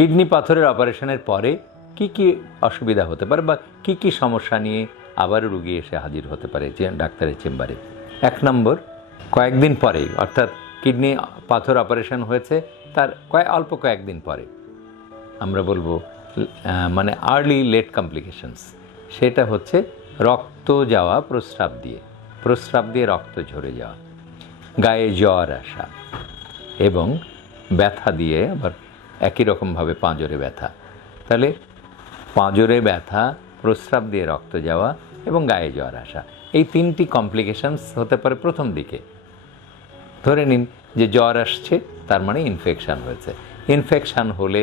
Kidney পাথরের অপারেশনের পরে কি কি অসুবিধা হতে পারে বা কি কি সমস্যা নিয়ে আবার রুগী এসে হাজির হতে পারে যে ডাক্তারের চেম্বারে? 1 নম্বর, কয়েকদিন পরেই, অর্থাৎ কিডনি পাথর অপারেশন হয়েছে তার অল্প কয়েকদিন পরে, আমরা বলবো মানে আর্লি লেট কমপ্লিকেশনস, সেটা হচ্ছে রক্ত যাওয়া প্রস্রাব দিয়ে রক্ত ঝরে যাওয়া, গায়ে জ্বর আসা এবং ব্যথা দিয়ে আবার একই রকমভাবে পাঁজরে ব্যথা। তাহলে পাঁজরে ব্যথা, প্রস্রাব দিয়ে রক্ত যাওয়া এবং গায়ে জ্বর আসা, এই 3টি কমপ্লিকেশনস হতে পারে প্রথম দিকে। ধরে নিন যে জ্বর আসছে, তার মানে ইনফেকশান হয়েছে। ইনফেকশান হলে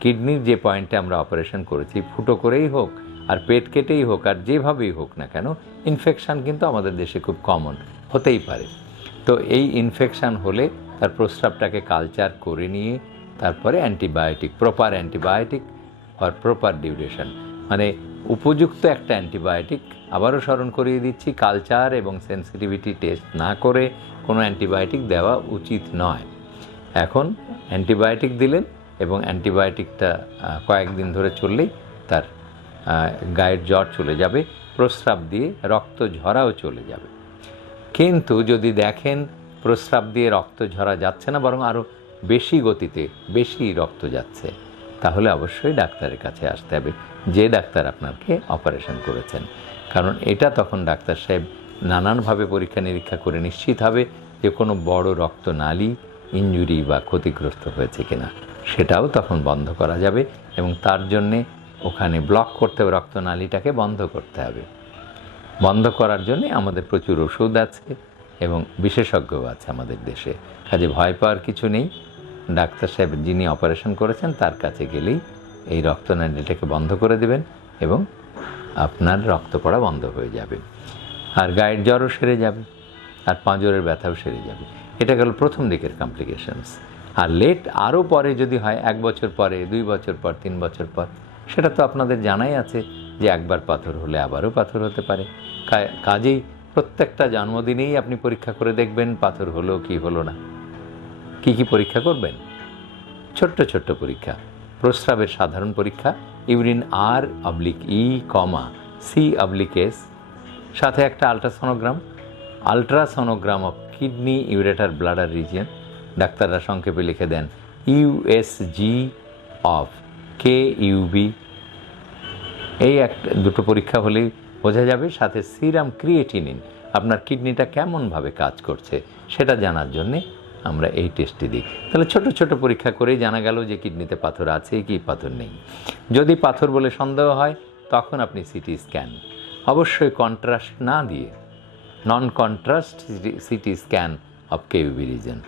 কিডনির যে পয়েন্টে আমরা অপারেশন করেছি, ফুটো করেই হোক আর পেট কেটেই হোক আর যেভাবেই হোক না কেন, ইনফেকশান কিন্তু আমাদের দেশে খুব কমন হতেই পারে। তো এই ইনফেকশান হলে তার প্রস্রাবটাকে কালচার করে নিয়ে তারপরে প্রপার অ্যান্টিবায়োটিক আর প্রপার ডিউরেশন, মানে উপযুক্ত একটা অ্যান্টিবায়োটিক, আবারও স্মরণ করিয়ে দিচ্ছি, কালচার এবং সেন্সিটিভিটি টেস্ট না করে কোনো অ্যান্টিবায়োটিক দেওয়া উচিত নয়। এখন অ্যান্টিবায়োটিক দিলেন এবং অ্যান্টিবায়োটিকটা কয়েকদিন ধরে চললেই তার গায়ের জ্বর চলে যাবে, প্রস্রাব দিয়ে রক্ত ঝরাও চলে যাবে। কিন্তু যদি দেখেন প্রস্রাব দিয়ে রক্ত ঝরা যাচ্ছে না, বরং আরও বেশি গতিতে বেশি রক্ত যাচ্ছে, তাহলে অবশ্যই ডাক্তারের কাছে আসতে হবে, যে ডাক্তার আপনাকে অপারেশন করেছেন। কারণ এটা তখন ডাক্তার সাহেব নানানভাবে পরীক্ষা নিরীক্ষা করে নিশ্চিত হবে যে কোনো বড় রক্তনালী ইনজুরি বা ক্ষতিগ্রস্ত হয়েছে কিনা, সেটাও তখন বন্ধ করা যাবে এবং তার জন্যে ওখানে ব্লক করতে হবে, রক্তনালীটাকে বন্ধ করতে হবে। বন্ধ করার জন্যে আমাদের প্রচুর ওষুধ আছে এবং বিশেষজ্ঞও আছে আমাদের দেশে, কাজে ভয় পাওয়ার কিছু নেই। ডাক্তার সাহেব যিনি অপারেশন করেছেন তার কাছে গেলেই এই রক্তনালীটাকে বন্ধ করে দেবেন এবং আপনার রক্ত পড়া বন্ধ হয়ে যাবে, আর গায়ের জ্বরও সেরে যাবে, আর পাঁজরের ব্যথাও সেরে যাবে। এটা গেল প্রথম দিকের কমপ্লিকেশনস। আর লেট আরও পরে যদি হয়, 1 বছর পরে, 2 বছর পর, 3 বছর পর, সেটা তো আপনাদের জানাই আছে যে একবার পাথর হলে আবারও পাথর হতে পারে। কাজেই প্রত্যেকটা জন্মদিনেই আপনি পরীক্ষা করে দেখবেন পাথর হলো কি হলো না। কি কি পরীক্ষা করবেন? ছোট্ট ছোট্ট পরীক্ষা, প্রস্রাবের সাধারণ পরীক্ষা, ইউরিন R/E, C/S, সাথে একটা ultrasonogram of kidney ureter bladder region, ডাক্তাররা সংক্ষেপে লিখে দেন USG অফ KUB। এই দুটো পরীক্ষা হলেই বোঝা যাবে। সাথে সিরাম ক্রিয়েটিনিন, আপনার কিডনিটা কেমনভাবে কাজ করছে সেটা জানার জন্যে আমরা এই টেস্টটি দিই। তাহলে ছোট ছোট পরীক্ষা করেই জানা গেল যে কিডনিতে পাথর আছে কি পাথর নেই। যদি পাথর বলে সন্দেহ হয় তখন আপনি সিটি স্ক্যান, অবশ্যই কন্ট্রাস্ট না দিয়ে নন contrast CT scan of KUB reason,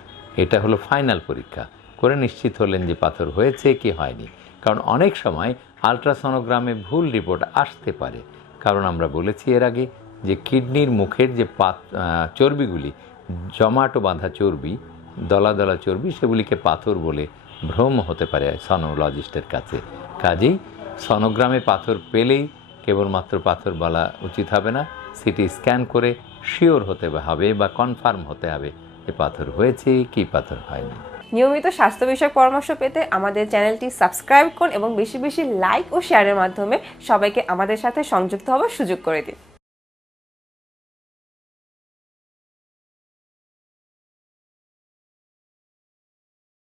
এটা হলো ফাইনাল পরীক্ষা, করে নিশ্চিত হলেন যে পাথর হয়েছে কি হয়নি। কারণ অনেক সময় আলট্রাসোনোগ্রামে ভুল রিপোর্ট আসতে পারে, কারণ আমরা বলেছি এর আগে যে কিডনির মুখের যে চর্বিগুলি, জমাটো বাঁধা চর্বি, দলা দলা চর্বি, সেগুলিকে পাথর বলে ভ্রম হতে পারে সনোলজিস্টের কাছে। কাজেই সনোগ্রামে পাথর পেলেই কেবলমাত্র পাথর বলা উচিত হবে না, সিটি স্ক্যান করে শিওর হতে হবে বা কনফার্ম হতে হবে যে পাথর হয়েছে কি পাথর হয়নি। নিয়মিত স্বাস্থ্য বিষয়ক পরামর্শ পেতে আমাদের চ্যানেলটি সাবস্ক্রাইব করুন এবং বেশি বেশি লাইক ও শেয়ারের মাধ্যমে সবাইকে আমাদের সাথে সংযুক্ত হওয়ার সুযোগ করে দিন।